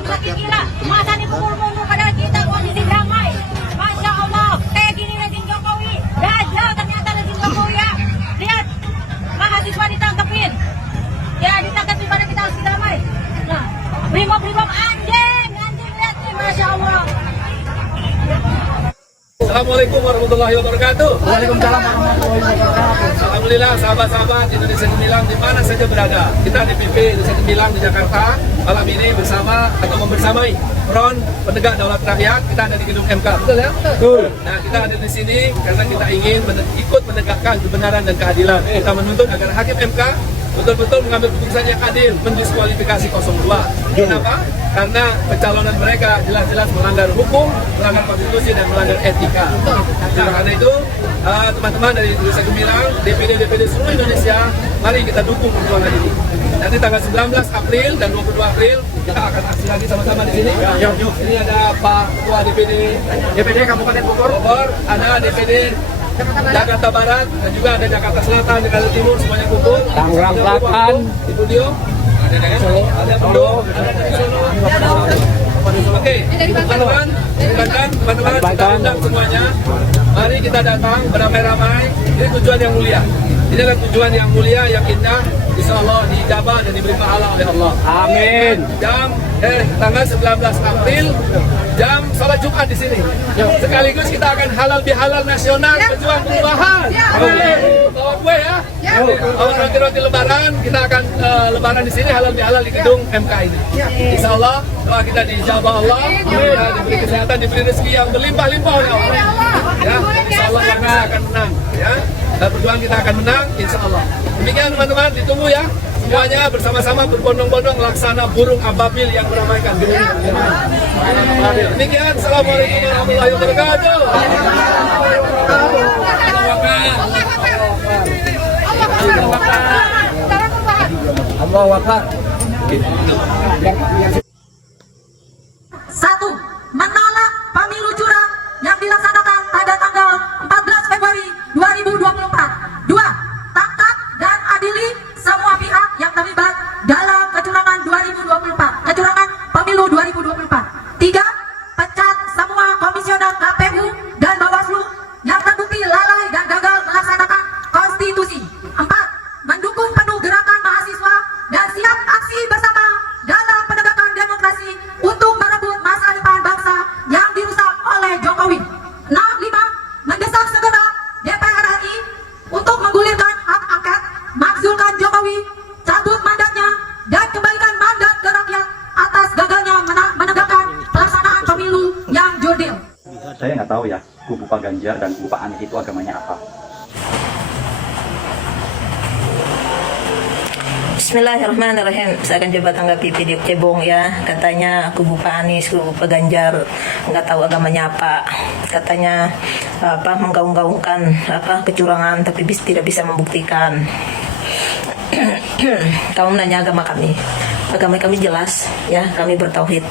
Gila, masa nih pukul-pukul padahal kita kondisi damai. Masya Allah, kayak gini rezim Jokowi. Dajjal ternyata rezim Jokowi ya. Lihat, mahasiswa ditangkepin. Ya, ditangkepin pada kita harus damai. Nah, brimob anjing lihat nih, Masya Allah. Assalamualaikum warahmatullahi wabarakatuh. Waalaikumsalam warahmatullahi wabarakatuh. Alhamdulillah sahabat-sahabat Indonesia Gemilang di mana saja berada. Kita DPP Indonesia Gemilang di Jakarta malam ini bersama atau membersamai Front Penegak Daulat Rakyat. Kita ada di gedung MK, betul ya? Betul. Nah, kita ada di sini karena kita ingin ikut menegakkan kebenaran dan keadilan. Kita menuntut agar hakim MK betul-betul mengambil keputusan yang adil, mendiskualifikasi 02. Kenapa? Karena pencalonan mereka jelas-jelas melanggar hukum, melanggar konstitusi, dan melanggar etika. Nah, karena itu teman-teman dari Indonesia Gemilang, DPD seluruh Indonesia, mari kita dukung perjuangan ini. Nanti tanggal 19 April dan 22 April kita akan aksi lagi sama-sama di sini. Ini ada Pak Ketua DPD Kabupaten Bogor, ada DPD Jakarta Barat, dan juga ada Jakarta Selatan, Jakarta Timur, semuanya kumpul. Tangerang Selatan, di Budio, ada Bendo, ada di Solo. Oke, teman-teman, kita undang semuanya. Mari kita datang beramai-ramai. Ini tujuan yang mulia. Ini adalah tujuan yang mulia, yang indah. Insya Allah diijabah dan diberi pahala oleh Allah. Amin. Tanggal 19 April jam salat Jumat di sini. Sekaligus kita akan halal bihalal nasional berjuang perubahan. Bawa kue ya. Bawa roti-roti lebaran. Kita akan lebaran di sini halal bihalal di gedung MK ini. Insya Allah doa kita diijabah Allah. Kita diberi kesehatan, diberi rezeki yang berlimpah-limpah oleh Allah. Ya, insya Allah kita akan menang. Ya, dan perjuangan kita akan menang. Insya Allah. Demikian teman-teman, ditunggu ya. Semuanya bersama-sama berbondong-bondong laksana burung ababil yang meramaikan dunia. Demikian, Assalamualaikum warahmatullahi wabarakatuh. Allahu Akbar. Satu, menolak pemilu curang yang dilaksanakan pada tanggal 14 Februari 2024. Dua, tangkap dan adili semua pihak yang terlibat dalam kecurangan 2024, kecurangan pemilu 2024. Tiga, pecat semua komisioner KPU dan Bawaslu yang terbukti lalai dan gagal melaksanakan konstitusi. Empat, mendukung penuh gerakan mahasiswa dan siap aksi bersama dalam penegakan demokrasi untuk merebut masa depan bangsa yang dirusak oleh Jokowi. 5, mendesak segera DPR RI untuk menggulirkan hak angket, makzulkan Jokowi, cabut mandatnya, dan kembalikan mandat ke rakyat atas gagalnya menegakkan pelaksanaan pemilu yang jurdil. Saya nggak tahu ya, kubu Pak Ganjar dan kubu Pak Anies itu agamanya apa. Bismillahirrahmanirrahim. Saya akan coba tanggapi video cebong ya. Katanya kubu Pak Anies, kubu Pak Ganjar nggak tahu agamanya apa. Katanya menggaung-gaungkan kecurangan tapi tidak bisa membuktikan. Kamu menanya agama kami. Agama kami jelas ya, kami bertauhid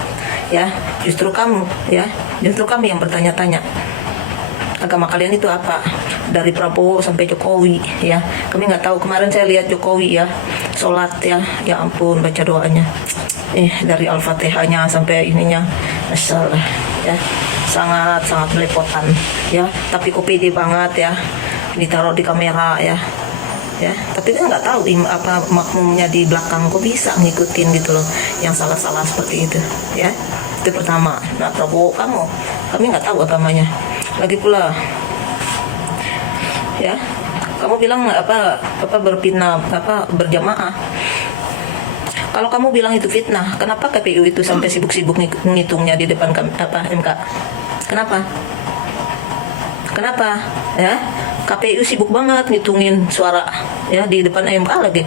ya. Justru kami yang bertanya-tanya. Agama kalian itu apa? Dari Prabowo sampai Jokowi ya. Kami nggak tahu. Kemarin saya lihat Jokowi ya, sholat ya ampun, baca doanya. Dari Al-Fatihahnya sampai ininya, Masya Allah ya, sangat belepotan ya. Tapi kok pede banget ya, ditaruh di kamera ya. Tapi kan nggak tahu apa makmumnya di belakang, kok bisa ngikutin gitu loh, yang salah-salah seperti itu ya. Itu pertama. Nah, Prabowo kami nggak tahu agamanya. Lagi pula ya, kamu bilang berfitnah berjamaah. Kalau kamu bilang itu fitnah, kenapa KPU itu sampai sibuk-sibuk menghitungnya di depan MK? Kenapa ya? KPU sibuk banget ngitungin suara ya di depan MK lagi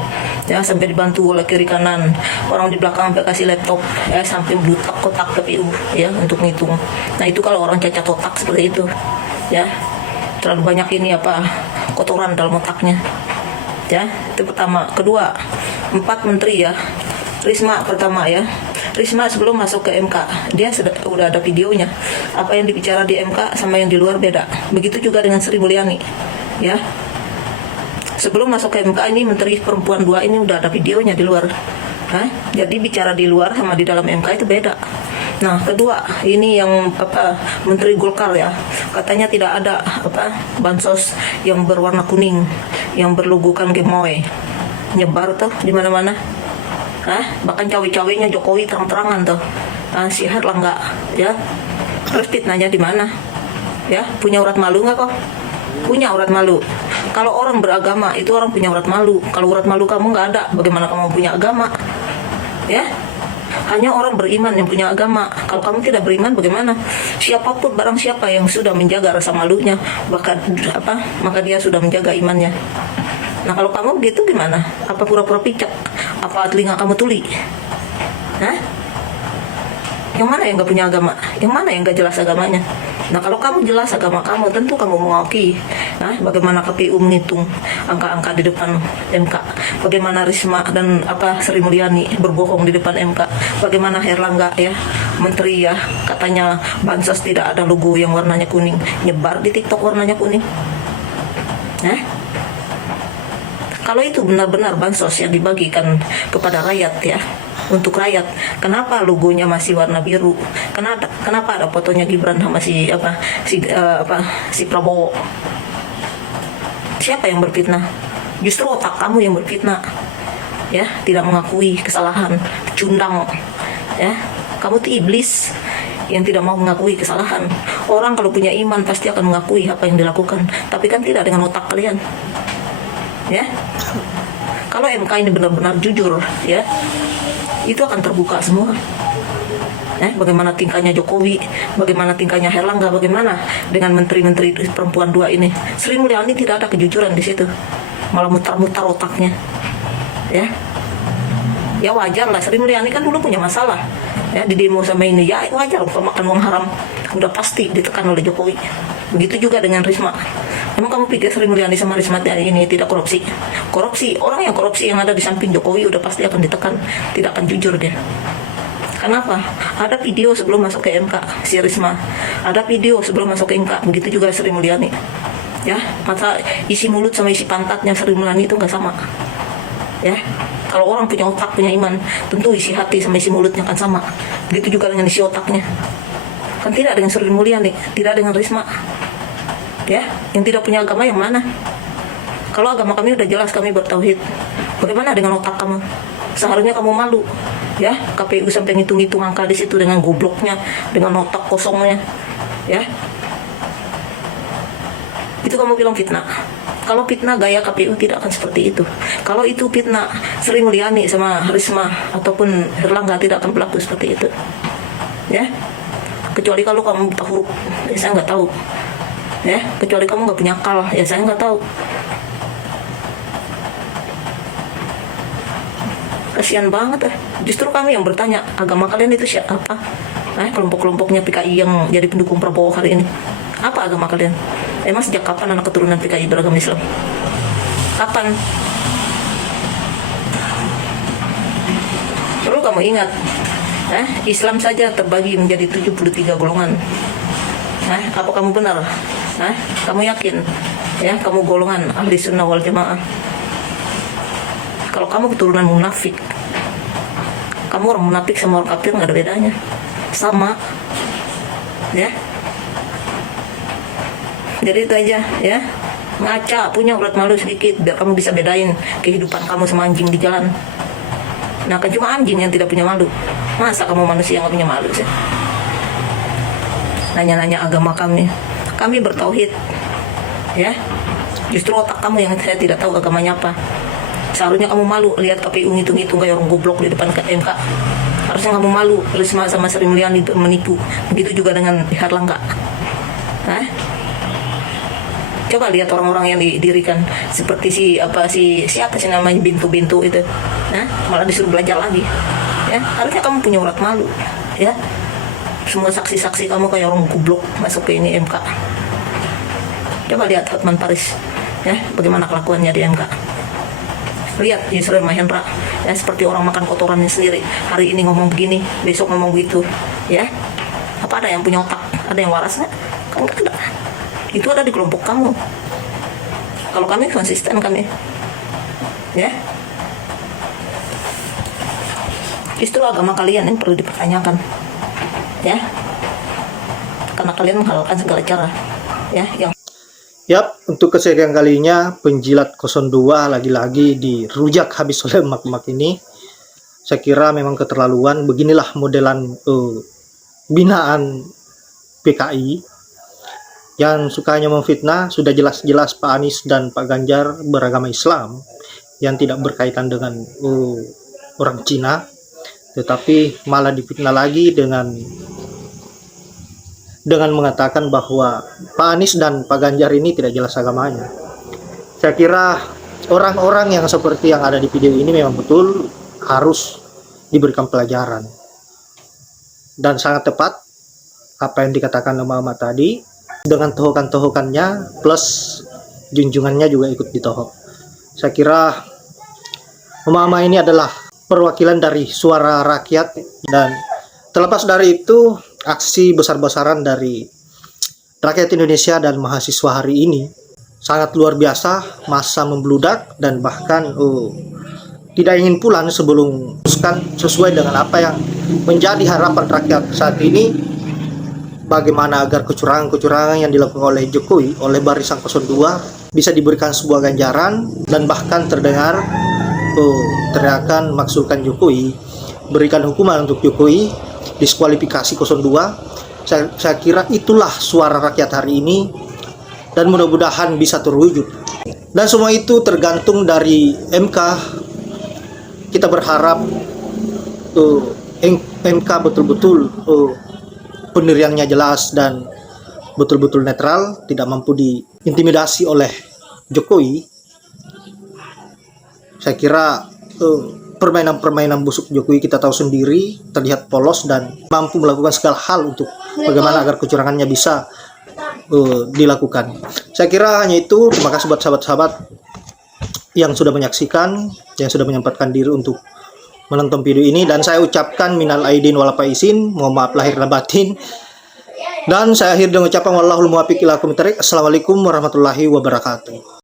ya, sampai dibantu oleh kiri kanan orang di belakang sampai kasih laptop ya, sampai butak kotak KPU ya untuk ngitung. Nah, itu kalau orang cacat otak seperti itu ya, terlalu banyak kotoran dalam otaknya ya. Itu pertama. Kedua, 4 menteri ya. Risma pertama ya. Risma sebelum masuk ke MK dia udah ada videonya, apa yang dibicara di MK sama yang di luar beda. Begitu juga dengan Sri Mulyani ya. Sebelum masuk ke MK ini menteri perempuan 2 ini udah ada videonya di luar Hah? Jadi bicara di luar sama di dalam MK itu beda. Nah, kedua, ini yang Menteri Golkar ya, katanya tidak ada bansos yang berwarna kuning, yang berlogokan Gemoy, nyebar tuh di mana-mana. Bahkan cawe-cawenya Jokowi terang-terangan tuh. Si Herlangga ya. Terus fitnahnya di mana? Ya, punya urat malu nggak kok? Punya urat malu. Kalau orang beragama itu orang punya urat malu. Kalau urat malu kamu nggak ada, bagaimana kamu punya agama? Ya, hanya orang beriman yang punya agama. Kalau kamu tidak beriman, bagaimana? Siapapun, barang siapa yang sudah menjaga rasa malunya, maka dia sudah menjaga imannya. Nah, kalau kamu begitu gimana? Apa pura-pura picak? Apa telinga kamu tuli? Yang mana yang gak punya agama? Yang mana yang gak jelas agamanya? Nah, kalau kamu jelas agama kamu, tentu kamu mengakui bagaimana KPU menghitung angka-angka di depan MK, bagaimana Risma dan Sri Mulyani berbohong di depan MK, bagaimana Herlangga ya, menteri ya, katanya bansos tidak ada logo yang warnanya kuning, nyebar di TikTok warnanya kuning. Kalau itu benar-benar bansos yang dibagikan kepada rakyat ya, untuk rakyat, kenapa logonya masih warna biru? Kenapa ada fotonya Gibran sama si Prabowo? Siapa yang berfitnah? Justru otak kamu yang berfitnah. Ya, tidak mengakui kesalahan, cundang. Ya, kamu tuh iblis yang tidak mau mengakui kesalahan. Orang kalau punya iman pasti akan mengakui apa yang dilakukan, tapi kan tidak dengan otak kalian. Ya, kalau MK ini benar-benar jujur, ya, itu akan terbuka semua. Bagaimana tingkahnya Jokowi, bagaimana tingkahnya Herlangga, bagaimana dengan menteri-menteri perempuan dua ini. Sri Mulyani tidak ada kejujuran di situ, malah mutar-mutar otaknya. Ya wajar lah, Sri Mulyani kan dulu punya masalah ya di demo sama ini, ya wajar pemakan uang haram, udah pasti ditekan oleh Jokowi. Begitu juga dengan Risma. Emang kamu pikir Sri Mulyani sama Risma ini tidak korupsi? Korupsi, orang yang korupsi yang ada di samping Jokowi udah pasti akan ditekan, tidak akan jujur dia. Kenapa? Ada video sebelum masuk ke MK si Risma, ada video sebelum masuk ke MK, begitu juga Sri Mulyani. Ya, masa isi mulut sama isi pantatnya Sri Mulyani itu nggak sama. Ya, kalau orang punya otak, punya iman, tentu isi hati sama isi mulutnya akan sama. Begitu juga dengan isi otaknya. Kan tidak dengan Sri Mulyani, tidak dengan Risma. Ya, yang tidak punya agama yang mana? Kalau agama kami udah jelas, kami bertauhid. Bagaimana dengan otak kamu? Seharusnya kamu malu. Ya, KPU sampai ngitung-ngitung angka di situ dengan gobloknya, dengan otak kosongnya. Ya, itu kamu bilang fitnah. Kalau fitnah gaya KPU tidak akan seperti itu. Kalau itu fitnah, Sri Mulyani sama Risma ataupun Herlangga tidak akan berlaku seperti itu. Ya, kecuali kalau kamu buta huruf, ya saya nggak tahu. Ya, kecuali kamu nggak punya akal, ya saya nggak tahu. Kasihan banget Justru kami yang bertanya, agama kalian itu siapa? Kelompok-kelompoknya PKI yang jadi pendukung Prabowo hari ini, apa agama kalian? Emang sejak kapan anak keturunan PKI beragama Islam? Kapan? Perlu kamu ingat, Islam saja terbagi menjadi 73 golongan. Apa kamu benar? Kamu yakin? Ya, kamu golongan ahli sunnah wal jamaah. Kalau kamu keturunan munafik, kamu orang munafik sama orang kafir nggak ada bedanya, sama. Ya, jadi itu aja ya. Ngaca, punya urat malu sedikit biar kamu bisa bedain kehidupan kamu sama anjing di jalan. Nah, kan cuma anjing yang tidak punya malu. Masa kamu manusia yang gak punya malu sih? Nanya-nanya agama kami bertauhid. Ya, justru otak kamu yang saya tidak tahu agamanya apa. Seharusnya kamu malu lihat KPU ngitung-ngitung kayak orang goblok di depan MK. Harusnya kamu malu Risma sama Sri Mulyani menipu. Begitu juga dengan Herlangga. Coba lihat orang-orang yang didirikan seperti siapa sih namanya Bintu itu. Malah disuruh belajar lagi. Ya, harusnya kamu punya urat malu. Ya, semua saksi-saksi kamu kayak orang goblok masuk ke ini MK. Coba lihat Hotman Paris, ya, bagaimana kelakuannya di MK. Lihat Yusril Mahendra, ya, seperti orang makan kotorannya sendiri. Hari ini ngomong begini, besok ngomong begitu. Ya, apa ada yang punya otak? Ada yang waras nggak? Kan nggak ada. Itu ada di kelompok kamu. Kalau kami konsisten kami, ya. Justru agama kalian yang perlu dipertanyakan, ya, karena kalian menghalalkan segala cara, ya, yang Yap, untuk kesekian kalinya penjilat 02 lagi-lagi dirujak habis oleh emak-emak ini. Saya kira memang keterlaluan. Beginilah modelan binaan PKI yang sukanya memfitnah. Sudah jelas-jelas Pak Anies dan Pak Ganjar beragama Islam yang tidak berkaitan dengan orang Cina, tetapi malah difitnah lagi dengan mengatakan bahwa Pak Anies dan Pak Ganjar ini tidak jelas agamanya. Saya kira orang-orang yang seperti yang ada di video ini memang betul harus diberikan pelajaran. Dan sangat tepat apa yang dikatakan emak-emak tadi, dengan tohokan-tohokannya plus junjungannya juga ikut ditohok. Saya kira emak-emak ini adalah perwakilan dari suara rakyat, dan terlepas dari itu aksi besar-besaran dari rakyat Indonesia dan mahasiswa hari ini sangat luar biasa, massa membludak, dan bahkan tidak ingin pulang sebelum sesuai dengan apa yang menjadi harapan rakyat saat ini, bagaimana agar kecurangan-kecurangan yang dilakukan oleh Jokowi, oleh barisan 02 bisa diberikan sebuah ganjaran, dan bahkan terdengar teriakan maksulkan Jokowi, berikan hukuman untuk Jokowi, diskualifikasi 02. Saya kira itulah suara rakyat hari ini, dan mudah-mudahan bisa terwujud. Dan semua itu tergantung dari MK. Kita berharap MK betul-betul pendiriannya jelas dan betul-betul netral, tidak mampu diintimidasi oleh Jokowi. Saya kira permainan-permainan busuk Jokowi kita tahu sendiri, terlihat polos dan mampu melakukan segala hal untuk bagaimana agar kecurangannya bisa dilakukan. Saya kira hanya itu. Terima kasih buat sahabat-sahabat yang sudah menyaksikan, yang sudah menyempatkan diri untuk menonton video ini, dan saya ucapkan minal aidin wal faizin, mohon maaf lahir dan batin, dan saya akhiri dengan ucapan wallahul muwaffiq ila aqwamit thoriq. Assalamualaikum warahmatullahi wabarakatuh.